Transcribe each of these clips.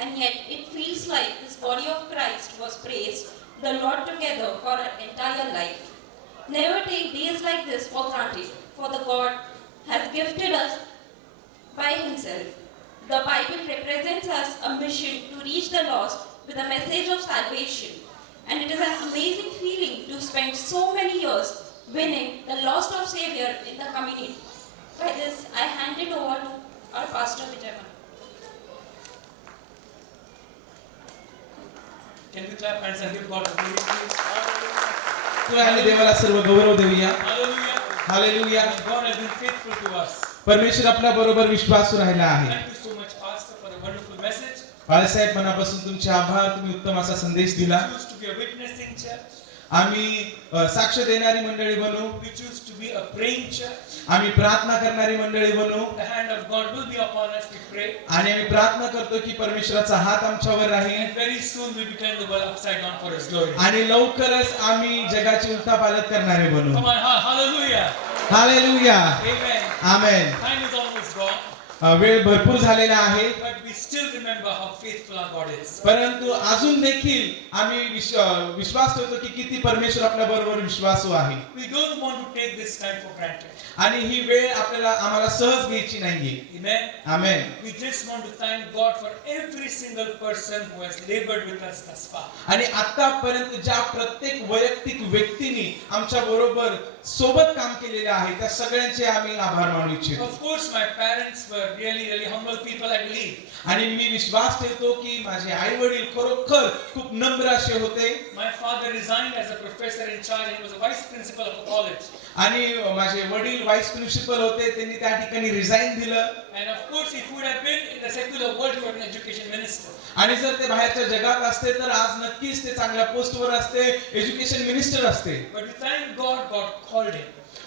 and yet it feels like this body of Christ was praised the Lord together for an entire life. Never take days like this for granted, for the God has gifted us by Himself. The Bible represents us a mission to reach the lost with a message of salvation, and it is an amazing feeling to spend so many years winning the lost of Savior in the community. By this, I hand it over to our pastor Vijay. Can we clap hands and give God a glory, please? तुला आम्ही देवाला सर्व गौरव देऊया. Hallelujah. Hallelujah. God has been faithful to us. परमेश्वर आपल्या बरोबर विश्वासू राहिला आहे. Thank you so much, Pastor, for a wonderful message. Balasaheb मनापासून तुमचे आभार. तुम्ही उत्तम असा संदेश दिला. We choose to be a witnessing church. आम्ही साक्ष देणारी मंडळी बनू. We choose to be a praying church. आम्ही प्रार्थना करणारी मंडळी बनू. The hand of God will be upon us. We pray. आणि आम्ही प्रार्थना करतो की परमेश्वराचा हात आमच्यावर राहील. And very soon we will turn the world upside down for His glory. आणि लवकरच आम्ही जगाची उलथापालथ करणारे बनू. Come on, hallelujah. Hallelujah. Amen. Amen. Time is almost gone, वेळ भरपूर झालेला आहे. but we still remember how faithful our God is. परंतु अजून देखील आम्ही विश्वास ठेवतो की किती परमेश्वर आपल्या बरोबर विश्वासू आहे. We don't want to take this time for granted. आणि ही वेळ आपल्याला आम्हाला सहज घ्यायची नाहीये. Amen. Amen. We just want to thank God for every single person who has labored with us thus far. आणि आतापर्यंत ज्या प्रत्येक वैयक्तिक व्यक्तीने आमच्या बरोबर सोबत काम केलेले आहे त्या सगळ्यांचे आम्ही आभार मानू इच्छितो. Of course, my parents were really humble people, I believe. आणि मी विश्वास ठेवतो की माझे आई वडील खरोखर खूप नम्र असे होते. My father resigned as a professor in charge and he was a vice principal of a college. आणि माझे वडील व्हाईस प्रिन्सिपल होते. त्यांनी त्या ठिकाणी रिझाईन दिलं. And of course, if he would have been in the secular world, he would have been an education minister. आणि जर ते बाहेरच्या जगात असते तर आज नक्कीच ते चांगल्या पोस्टवर असते, एज्युकेशन मिनिस्टर असते. But we thank God, God called him.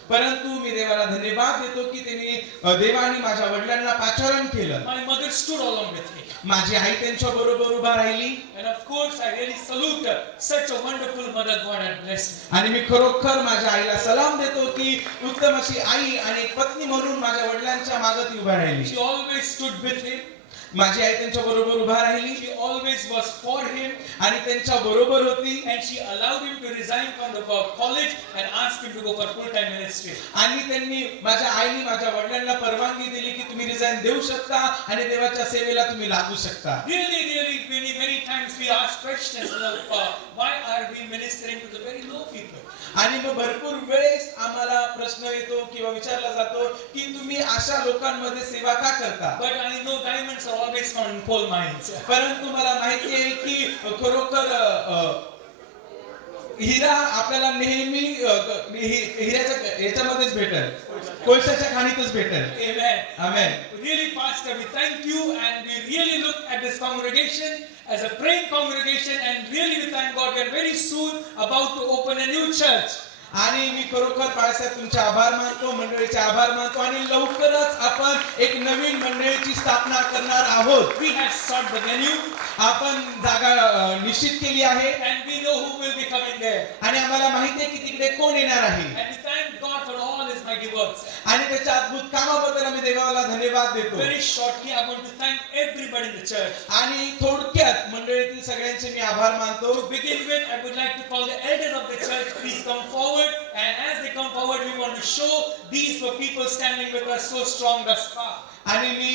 परंतु मी देवाला धन्यवाद देतो की त्यांनी देवाने माझ्या वडिलांना पाचारण केलं. My mother stood along with me. माझी आई त्यांच्या बरोबर उभा राहिली. And of course, I really salute her. Such a wonderful mother God had blessed me. आणि मी खरोखर माझ्या आईला सलाम देतो की उत्तम अशी आई आणि एक पत्नी म्हणून माझ्या वडिलांच्या मागे ती उभा राहिली. She always stood with him. माझी आई त्यांच्या बरोबर उभा राहिली. She always was for him. आणि त्यांच्या बरोबर होती. And she allowed him to resign from the college and asked him to go for full-time ministry. आणि त्यांनी माझ्या आईने माझ्या वडिलांना परवानगी दिली की तुम्ही रिझाईन देऊ शकता आणि देवाच्या सेवेला तुम्ही लागू शकता. Really, many times we ask questions of why are we ministering to the very low people? आणि मग भरपूर वेळेस आम्हाला प्रश्न येतो किंवा विचारला जातो की तुम्ही अशा लोकांमध्ये सेवा का करता. But I know diamonds are always found in coal mines. परंतु मला माहिती आहे की खरोखर हिरा आपल्याला नेहमी हिऱ्याच्या याच्यामध्येच भेटेल, कोळशाच्या खाणीतच भेटेल. Amen. Amen. Really, Pastor, we thank you and we really look at this congregation as a praying congregation and really we thank God we are very soon about to open a new church. आणि मी खरोखर बाळासाहेब तुमचे आभार मानतो, मंडळीचे आभार मानतो आणि लवकरच आपण एक नवीन मंडळीची स्थापना करणार आहोत. We have sought the venue आपण जागा निश्चित केली आहे and we know who will be coming there. आणि आम्हाला माहिती आहे की तिकडे कोण येणार आहे. And we thank God for all His mighty works. आणि त्याच्या अद्भुत कामाबद्दल आम्ही देवाला धन्यवाद देतो. Very shortly, I want to thank everybody in the church. आणि थोडक्यात मंडळीतील सगळ्यांचे मी आभार मानतो. To begin with, I would like to call the elders of the church. Please come forward. And as they come forward, we want to show these were people standing with us so strong thus far. आणि मी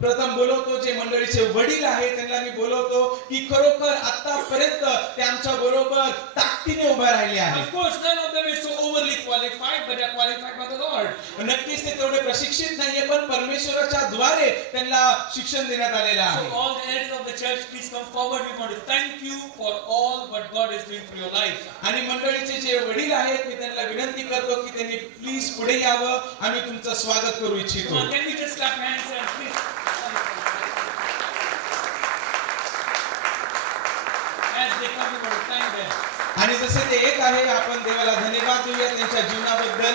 प्रथम बोलवतो जे मंडळीचे वडील आहेत त्यांना मी बोलवतो की खरोखर आतापर्यंत ते आमच्या बरोबर ताकदीने उभे राहिले आहेत. Of course, none of them is so overly qualified, but they are qualified by the Lord. नक्कीच ते तेवढे प्रशिक्षित नाहीये पण परमेश्वराच्या द्वारे त्यांना शिक्षण देण्यात आलेलं So आहे. all the elders of the church, please come forward. We want to thank you for all what God is doing for your life. आणि मंडळीचे जे वडील आहेत मी त्यांना विनंती करतो की त्यांनी प्लीज पुढे यावं. आम्ही तुमचं स्वागत करू इच्छितो. Come on, can we just clap hands and please? As they come, we want to thank them. आणि जसे ते येत आहे आपण देवाला धन्यवाद देऊया त्यांच्या जीवनाबद्दल.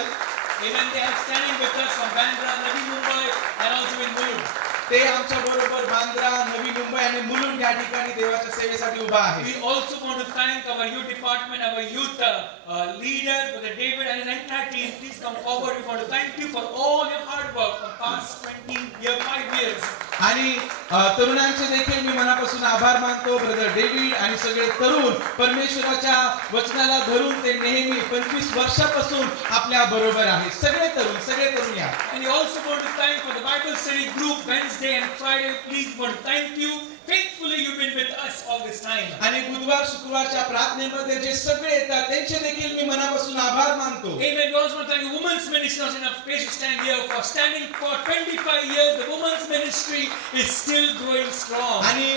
Even they are standing with us from Bandra, Navi Mumbai, and also in Mulund. ते आमच्या बरोबर बांद्रा, नवी मुंबई आणि मुलुंड या ठिकाणी देवाच्या सेवेसाठी उभा आहे. We also want to thank our youth department, our youth leader, Brother David, and his entire team. Please come forward. We want to thank you for all your hard work for past 5 years. आणि तरुणांचे देखील मी मनापासून आभार मानतो. Brother David आणि सगळे तरुण परमेश्वराच्या वचनाला धरून ते नेहमी 25 वर्षापासून आपल्या बरोबर आहेत. सगळे तरुण या. And we also want to thank for the Bible study group Wednesday and Friday. Please want to thank you. Faithfully you've been with us all this time. आणि बुधवार शुक्रवारच्या प्रार्थनेमध्ये जे सगळे येतात त्यांचे देखील मी मनापासून आभार मानतो. Amen. We also want to thank the women's ministry. Not enough place to stand here for standing for 25 years. The women's ministry is still growing strong. आणि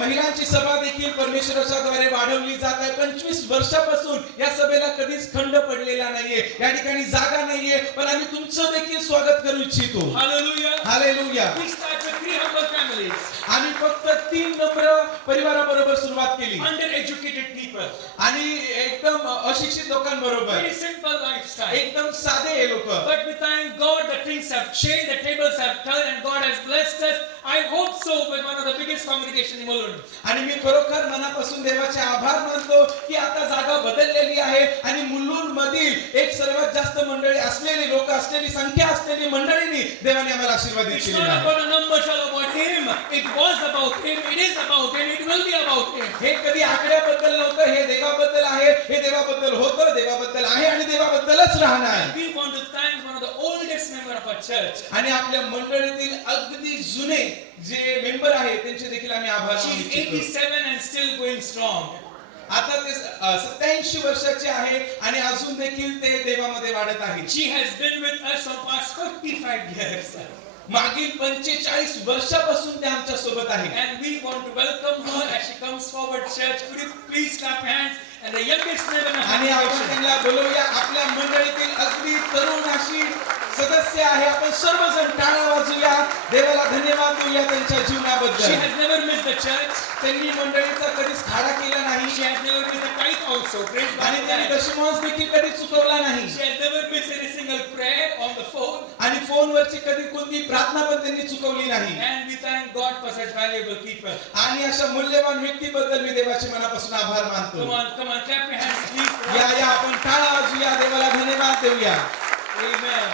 महिलांची सभा देखील परमेश्वराच्या द्वारे वाढवली जात आहे. 25 वर्षापासून या सभेला कधीच खंड पडलेला नाहीये. या ठिकाणी जागा नाहीये, पण आम्ही तुमचं देखील स्वागत करू इच्छितो. Hallelujah. Hallelujah. We start with 3 humble families. आम्ही फक्त 3 नम्र परिवाराबरोबर सुरुवात केली Undereducated people. आणि एकदम अशिक्षित लोकांबरोबर. Very simple lifestyle. एकदम साधे हे लोक. But we thank God that things have changed, the tables have turned, and God has blessed us. I hope so with one of the biggest congregation in Mulund. आणि मी खरोखर मनापासून देवाचे आभार मानतो की आता जागा बदललेली आहे आणि मुलुंड मधील एक सर्वात जास्त मंडळी असलेली लोक असलेली संख्या असलेली मंडळींनी देवाने आम्हाला आशीर्वादित It's केलेला not आहे. about a number, it's all about Him. It was about Him, it is about Him, it will be about Him. हे कधी आकड्याबद्दल नव्हतं, हे देवाबद्दल आहे, हे देवाबद्दल होतं, देवाबद्दल आहे आणि देवाबद्दलच राहणार. We want to thank one of the oldest member of our church. आणि आपल्या मंडळीतील अगदी जुने जे मेंबर आहेत त्यांचे देखील आम्ही आभार She's मानू इच्छितो. 87 and still going strong. आता ते 87 वर्षाचे आहे आणि अजून देखील ते देवामध्ये वाढत आहेत. She has been with us for past 45 years. मागील 45 वर्षापासून ते आमच्या सोबत आहे. And we want to welcome her as she comes forward, church. Could you please clap your hands? And the youngest member of आणि our आपण church. त्यांना बोलवूया. आपल्या मंडळीतील अगदी तरुण अशी सदस्य आहे. आपण सर्वजण टाळ्या वाजूया, देवाला धन्यवाद देऊया त्यांच्या She जीवनाबद्दल. has never missed the church. त्यांनी मंडळीचा कधीच खाडा केला नाही She has never missed the tithe also. Praise God. आणि for त्यांनी that. दशमांश देखील कधी चुकवला नाही She has never missed any single prayer on the phone. आणि फोनवरची कधी कोणती प्रार्थना पण त्यांनी चुकवली नाही. And we thank God for such valuable people. आणि अशा मूल्यवान व्यक्तीबद्दल मी देवाचे मनापासून आभार मानतो. Come on, clap your hands, please. for या us. या आपण टाळा वाजूया, देवाला धन्यवाद देऊया. Amen.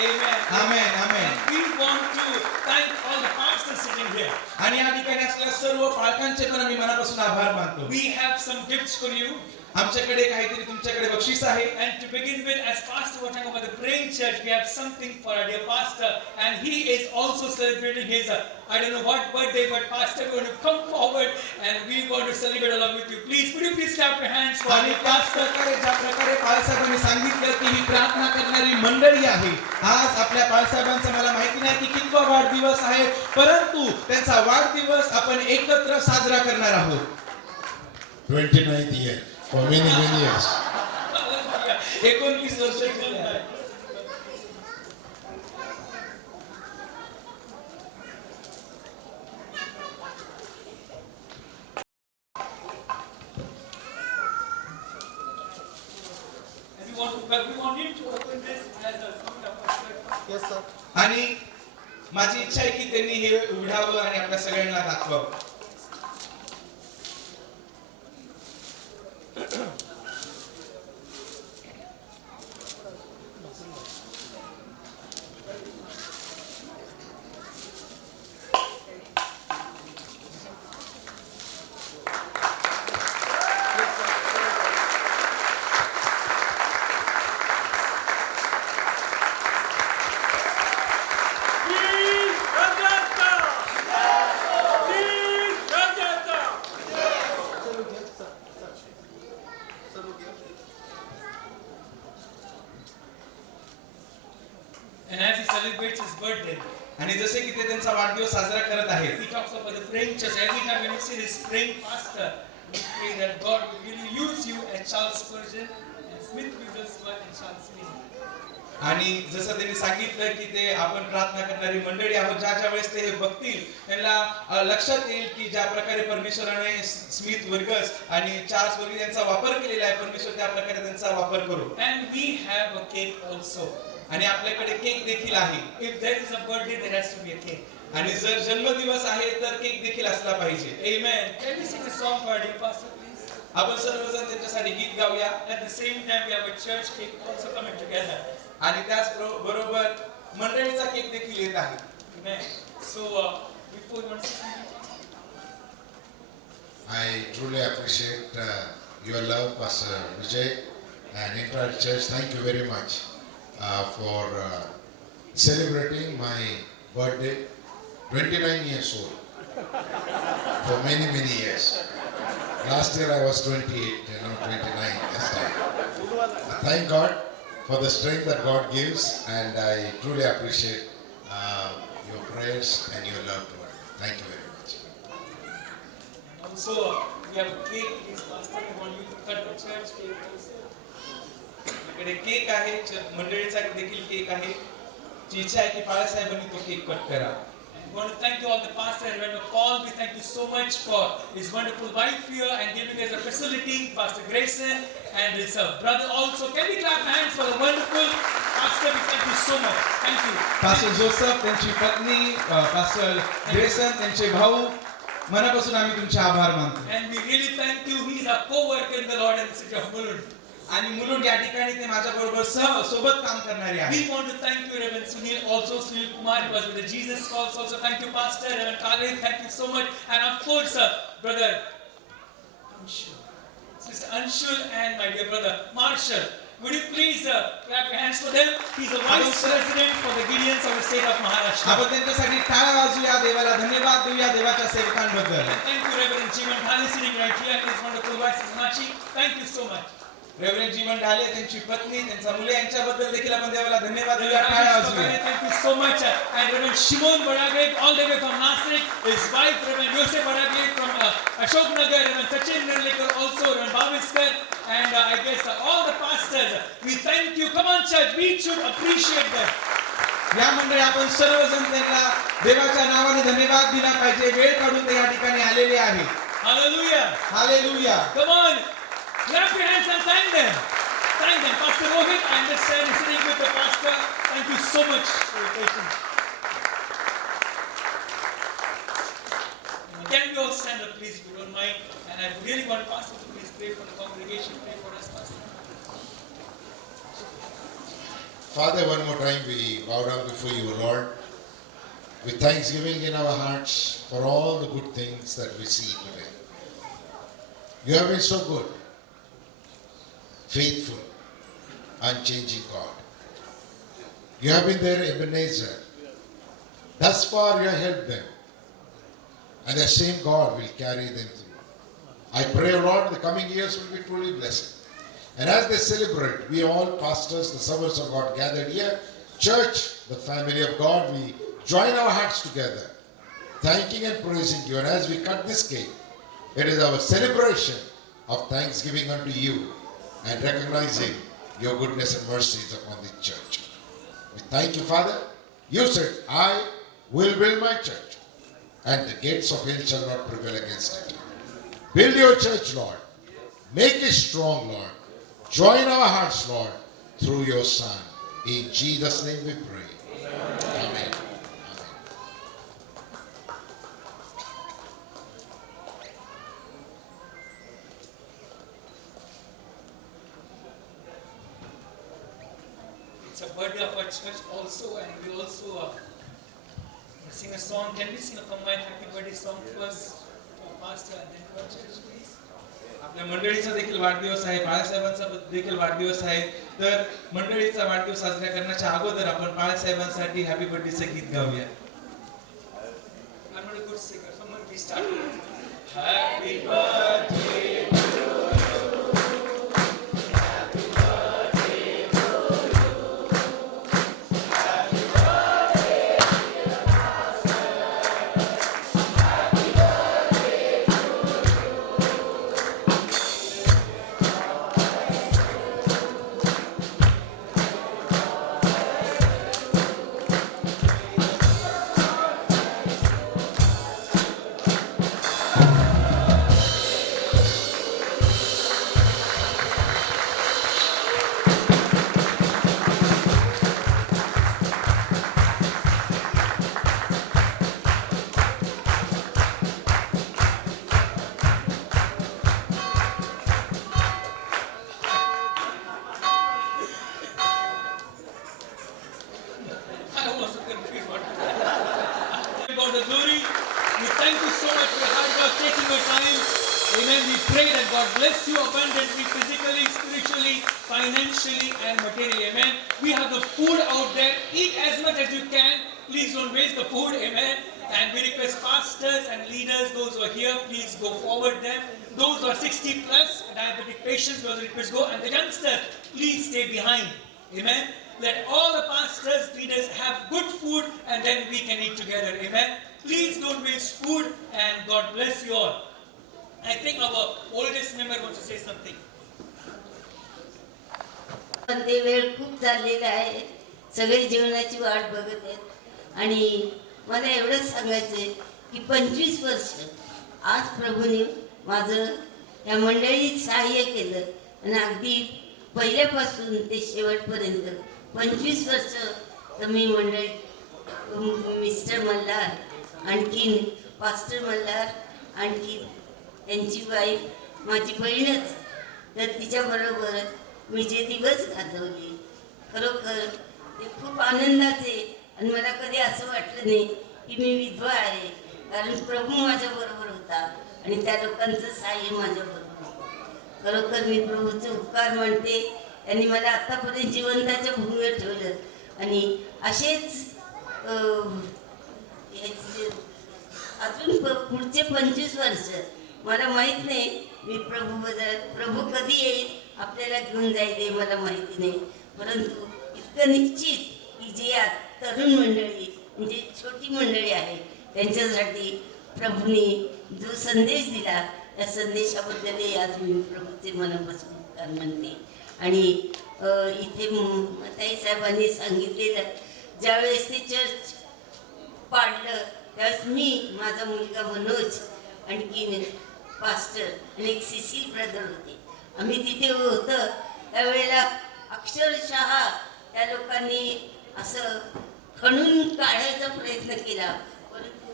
Amen. Amen amen. And we want to thank all the pastors sitting here. आणि या ठिकाणी असलेल्या सर्व पालकांचे पण आम्ही मनापासून आभार मानतो. We have some gifts for you. आमच्याकडे काहीतरी तुमच्याकडे बक्षीस आहे. And to begin with, as Pastor was talking about the praying church, we have something for our dear pastor, and he is also celebrating his, I don't know what birthday, but pastor is going to come forward, and we want to celebrate along with you. Please, could you please clap your hands for आणि our त्याच pastor? प्रकारे ज्या प्रकारे पालसाहेबांनी सांगितलं की ही प्रार्थना करणारी मंडळी आहे. आज आपल्या पालसाहेबांचा मला माहिती नाही की कितवा वाढदिवस आहे, परंतु त्यांचा वाढदिवस आपण एकत्र साजरा करणार आहोत. 29th year for many years. 29 वर्ष झाली आहेत. And we want him to open this as a fruit of our church. Yes, sir. आणि माझी इच्छा आहे की त्यांनी हे उघडावं आणि आपल्या सगळ्यांना दाखवावं. And as he celebrates his birthday, आणि जसे की ते त्यांचा वाढदिवस साजरा करत आहेत, he talks about the praying church. Every time when you see this praying pastor, we pray that God will really use you as Charles Spurgeon and Smith Wigglesworth and Charles Finney. आणि जसं त्यांनी सांगितलं की ते आपण प्रार्थना करणारी मंडळी आहोत. ज्या ज्या वेळेस ते हे बघतील त्यांना लक्षात येईल की ज्या प्रकारे परमेश्वराने स्मिथ वर्गस आणि चार्ल्स वर्गस यांचा वापर केलेला आहे, परमेश्वर त्या प्रकारे त्यांचा वापर करू. And we have a cake also. आणि आपल्याकडे केक देखील आहे. If there is a birthday, there has to be a cake. आणि जर जन्मदिवस आहे तर केक देखील असला पाहिजे. Amen. Can we sing a song for our dear pastor, please? आपण सर्वजण त्यांच्यासाठी गीत गाऊया. At the same time, we have a church cake also coming together. आणि त्याच बरोबर मंडळीचा केक देखील येत आहे. Amen. So, before you want to say something? I truly appreciate your love, Pastor Vijay, and entire church. Thank you very much for celebrating my birthday. 29 years old. For many, many years. Last year I was 28, now 29 this time. Thank God for the strength that God gives, and I truly appreciate your prayers and your love toward me. Thank you very much. Also, we have a cake, please, pastor. We want you to cut the church cake also. आपल्याकडे cake आहे, मंडळीसाठी देखील cake आहे. जी इच्छा आहे की बाळासाहेबांनी तो cake cut करा. We want to thank you all the pastors and Reverend Paul. We thank you so much for his wonderful wife here and giving us a facility, Pastor Grayson and his brother also. Can we clap hands for the wonderful pastor? We thank you so much. Thank you. Pastor Joseph, त्यांची पत्नी, pastor Grayson, त्यांचे भाऊ, मनापासून आम्ही तुमचे आभार मानतो. And we really thank you. He is a co-worker in the Lord in the city of Mulund. आणि मुलुंड या ठिकाणी ते माझ्या बरोबर सोबत काम करणारे We आहेत. want to thank you, Reverend Sunil, also Sunil Kumar, he was with the Jesus Calls. Also, thank you, Pastor Reverend Khalid, thank you so much, and of course, brother Anshul, Sister Anshul, and my dear brother Marshall. Would you please clap your hands for them? He's the vice president for the Gideons of the state of Maharashtra. आपण त्यांच्यासाठी टाळ्या वाजूया, देवाला धन्यवाद देऊया देवाच्या सेवकांबद्दल. And thank you, Reverend Jivan Thali, sitting right here, his wonderful wife Nachi. Thank you so much. Reverend Jeevan Dhale, त्यांची पत्नी, त्यांचा मुले यांच्याबद्दल देखील आपण देवाला धन्यवाद देऊया, टाळ्या वाजूया. Thank you so much. And Reverend Shimon Badagre, all the way from Nasrik, his wife, Reverend Yosef Badagre from Ashok Nagar, Reverend Sachin Nirlekar, also Reverend Bhaviskar, and I guess all the pastors. We thank you. Come on, church, we should appreciate them. या मंडळी आपण सर्वजण त्यांना देवाच्या नावाने धन्यवाद दिला पाहिजे. वेळ काढून ते या ठिकाणी आलेले आहेत. Hallelujah. Hallelujah. Come on. Clap your hands and thank them. Thank them. Pastor Rohit, I understand, is sitting with the pastor. Thank you so much for your patience. Can we all stand up, please, if you don't mind? And I really want Pastor to please pray for the congregation. Pray for us, Pastor. Father, one more time we bow down before you, Lord, with thanksgiving in our hearts for all the good things that we see today. You have been so good, faithful, unchanging God. You have been there, Ebenezer. Thus far you have helped them, and the same God will carry them through. I pray, Lord, the coming years will be truly blessed. And as they celebrate, we all pastors, the servants of God gathered here, church, the family of God, we join our hearts together, thanking and praising you. And as we cut this cake, it is our celebration of thanksgiving unto you and recognizing your goodness and mercies upon the church. We thank you, Father. You said, I will build my church, and the gates of hell shall not prevail against it. Build your church, Lord. Make it strong, Lord. Join our hearts, Lord, through your Son. In Jesus' name we pray. Amen. It's a birthday of our church also, and we also sing a song. Can we sing a combined happy birthday song first to our pastor and then to our church, please? आपल्या मंडळीचा देखील वाढदिवस आहे, बाळासाहेबांचा देखील वाढदिवस आहे. तर मंडळीचा वाढदिवस साजरा करण्याच्या अगोदर आपण बाळासाहेबांसाठी हॅपी बर्थडेचं गीत गाऊया. I'm not a good singer. Someone please start. Happy birthday. that God bless you abundantly, physically, spiritually, financially, and materially. Amen. We have the food out there. Eat as much as you can. Please don't waste the food. Amen. And we request pastors and leaders, those who are here, please go forward them. Those who are 60 plus, diabetic patients, those request go. And the youngsters, please stay behind. Amen. Let all the pastors, leaders have good food, and then we can eat together. Amen. Please don't waste food, and God bless you all. I think our oldest member wants to say something. ते वेळ खूप चाललेला आहे. सगळे जेवणाची वाट बघत आहेत आणि मला एवढंच सांगायचं आहे की 25 वर्ष आज प्रभूने माझं या मंडळीत सहाय्य केलं आणि अगदी पहिल्यापासून ते शेवटपर्यंत 25 वर्ष तर मी मंडळीत मिस्टर मल्हार, आणखीन पास्टर मल्हार, आणखीन त्यांची वाईफ माझी बहीणच, तर तिच्याबरोबर मी जे दिवस घालवले खरोखर ते खूप आनंदाचे. आणि मला कधी असं वाटलं नाही की मी विधवा आहे, कारण प्रभू माझ्याबरोबर होता आणि त्या लोकांचं सहाय्य माझ्याबरोबर होतं. खरोखर मी प्रभूचे उपकार म्हणते. त्यांनी मला आतापर्यंत जिवंताच्या भूमीवर ठेवलं आणि असेच अजून पुढचे 25 वर्ष मला माहीत नाही मी प्रभू कधी येईल आपल्याला घेऊन जाईल हे मला माहिती नाही, परंतु इतकं निश्चित की जे तरुण मंडळी म्हणजे छोटी मंडळी आहे त्यांच्यासाठी प्रभूने जो संदेश दिला त्या संदेशाबद्दलही आज मी प्रभूचे मनापासून उपकार मानते. आणि इथे ताई साहेबांनी सांगितलेलं ज्यावेळेस ते चर्च पाडलं त्यावेळेस मी, माझा मुलगा मनोज, आणखीन पास्टर आणि एक सिसिल ब्रदर होते, आम्ही तिथे होतं. त्यावेळेला अक्षरशः त्या लोकांनी असं खणून काढायचा प्रयत्न केला, परंतु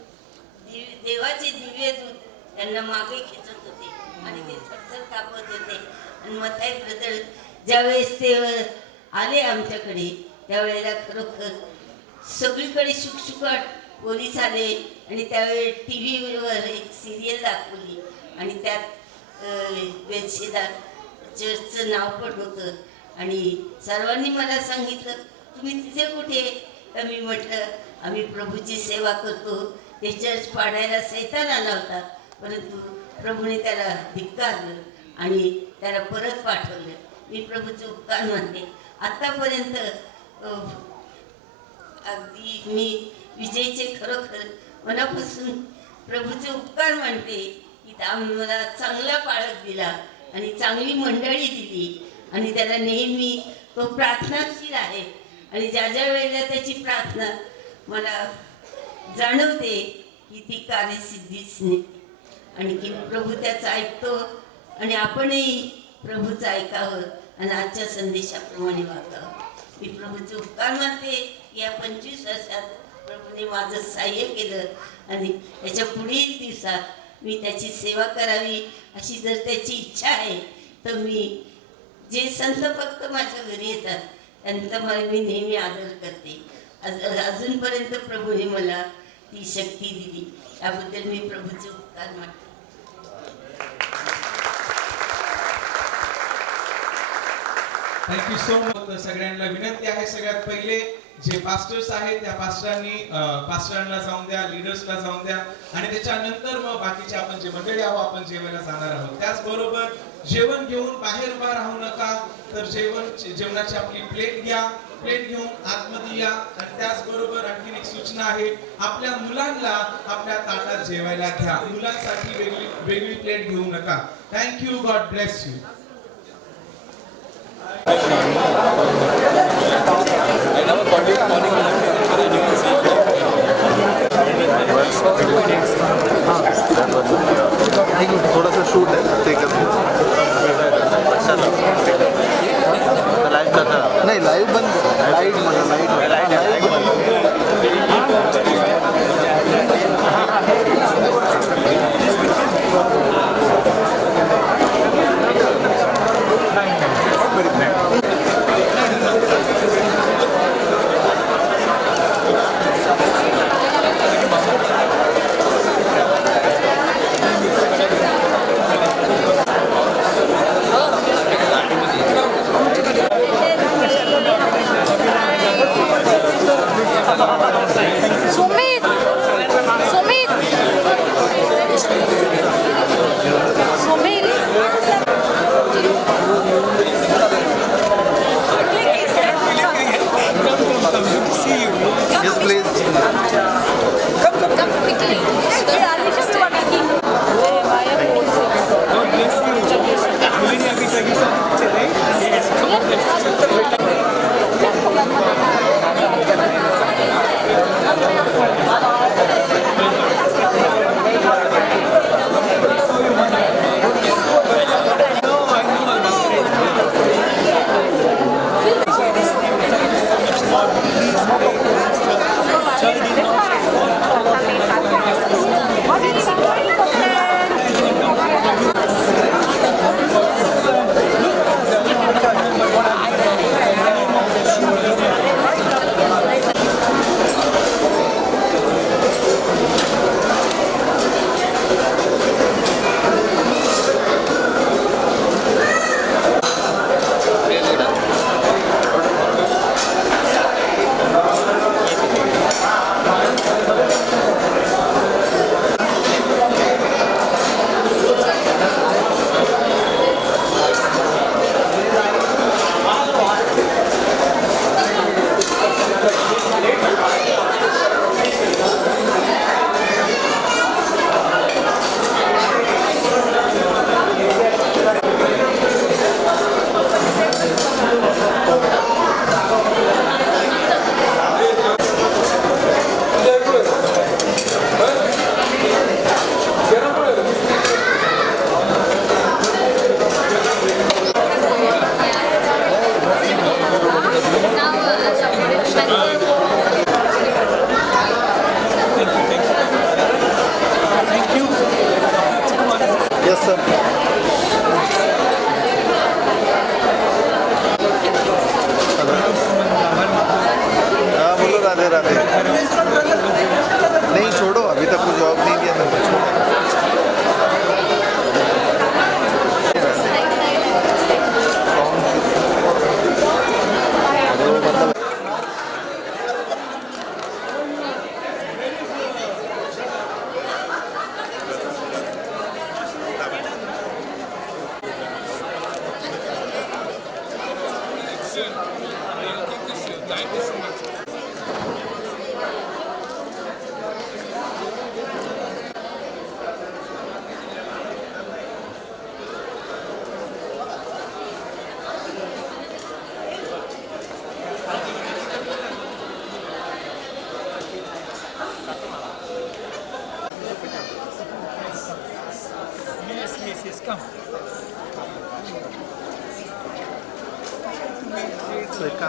देवाचे दिव्य दूत त्यांना मागे खेचत होते आणि ते थरथर कापत होते. आणि मथाई ब्रदर ज्यावेळेस ते आले आमच्याकडे त्यावेळेला खरोखर सगळीकडे शुकशुकाट, पोलीस आले आणि त्यावेळी TV वर एक सिरियल दाखवली आणि त्यात बेदशेदार चर्चचं नाव पण होतं. आणि सर्वांनी मला सांगितलं तुम्ही तिथे कुठे? तर मी म्हटलं आम्ही प्रभूची सेवा करतो. ते चर्च पाडायला सैतान आला होता, परंतु प्रभूने त्याला धिक्कारलं आणि त्याला परत पाठवलं. मी प्रभूचे उपकार मानते. आत्तापर्यंत अगदी मी विजयचे खरोखर मनापासून प्रभूचे उपकार मानते की मला चांगला पाळत दिला आणि चांगली मंडळी दिली आणि त्याला नेहमी तो प्रार्थनाशील आहे. आणि ज्या ज्या वेळेला त्याची प्रार्थना मला जाणवते की ती कार्यसिद्धीच नाही, आणखी प्रभू त्याचं ऐकतो आणि आपणही प्रभूचं ऐकावं आणि आजच्या संदेशाप्रमाणे वागावं. मी प्रभूचे उपकार मानते. या 25 वर्षात प्रभूने माझं सहाय्य केलं आणि त्याच्या पुढील दिवसात मी त्याची सेवा करावी अशी जर त्याची इच्छा आहे तर मी जे संत भक्त माझ्या घरी येतात त्यांचा मी नेहमी आदर करते. अजूनपर्यंत प्रभूने मला ती शक्ती दिली, त्याबद्दल मी प्रभूचे उपकार मानते. Thank you so much. सगळ्यांना विनंती आहे, सगळ्यात पहिले जे पास्टर्स आहेत त्या पास्टरांना जाऊन द्या, लीडर्सला जाऊन द्या आणि त्याच्यानंतर मग बाकीचे आपण जे मंडळी आहोत आपण जेवायला जाणार आहोत. त्याचबरोबर जेवण घेऊन बाहेर उभा राहू नका, तर जेवणाची आपली प्लेट घ्या, प्लेट घेऊन आतमध्ये या. आणि त्याचबरोबर आणखीन एक सूचना आहे, आपल्या मुलांना आपल्या ताटात जेवायला घ्या, मुलांसाठी वेगळी प्लेट घेऊ नका. थँक्यू. God bless you. थोड़ा सा शूट है लाइव का था नहीं लाइव बंद लाइट Come.